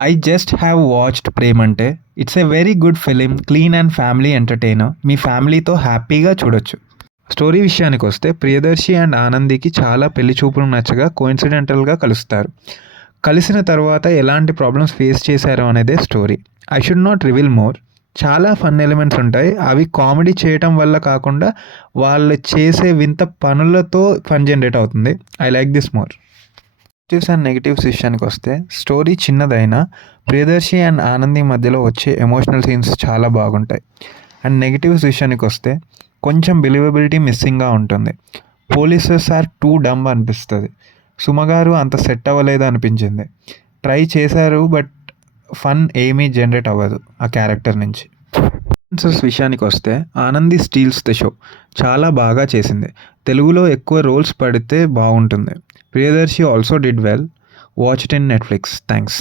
I just have watched 'Premante'. It's a very good film, clean and family entertainer. మీ ఫ్యామిలీతో హ్యాపీగా చూడొచ్చు. Story విషయానికొస్తే ప్రియదర్శి అండ్ ఆనందికి చాలా పెళ్లి చూపులు నచ్చగా కోయిన్సిడెంటల్‌గా కలుస్తారు. కలిసిన తర్వాత ఎలాంటి ప్రాబ్లమ్స్ ఫేస్ చేశారు అనేదే story. I should not reveal more. చాలా ఫన్ ఎలిమెంట్స్ ఉంటాయి. అవి కామెడీ చేయటం వల్ల కాకుండా వాళ్ళు చేసే వింత పనులతో ఫన్ జనరేట్ అవుతుంది. I like this more. Positives and negatives విషయానికొస్తే స్టోరీ చిన్నదైనా ప్రియదర్శి అండ్ ఆనంది మధ్యలో వచ్చే ఎమోషనల్ సీన్స్ చాలా బాగుంటాయి. అండ్ నెగిటివ్స్ విషయానికొస్తే కొంచెం బిలీవబిలిటీ మిస్సింగ్గా ఉంటుంది. పోలీసెస్ ఆర్ టూ డమ్ అనిపిస్తుంది. సుమగారు అంత సెట్ అవ్వలేదు అనిపించింది. ట్రై చేశారు బట్ ఫన్ ఏమీ జనరేట్ అవ్వదు ఆ క్యారెక్టర్ నుంచి. పర్ఫార్మెన్సెస్ విషయానికొస్తే ఆనంది స్టీల్స్ ద షో. చాలా బాగా చేసింది. తెలుగులో ఎక్కువ రోల్స్ పడితే బాగుంటుంది. Priyadarshi also did well. Watch it in Netflix. Thanks.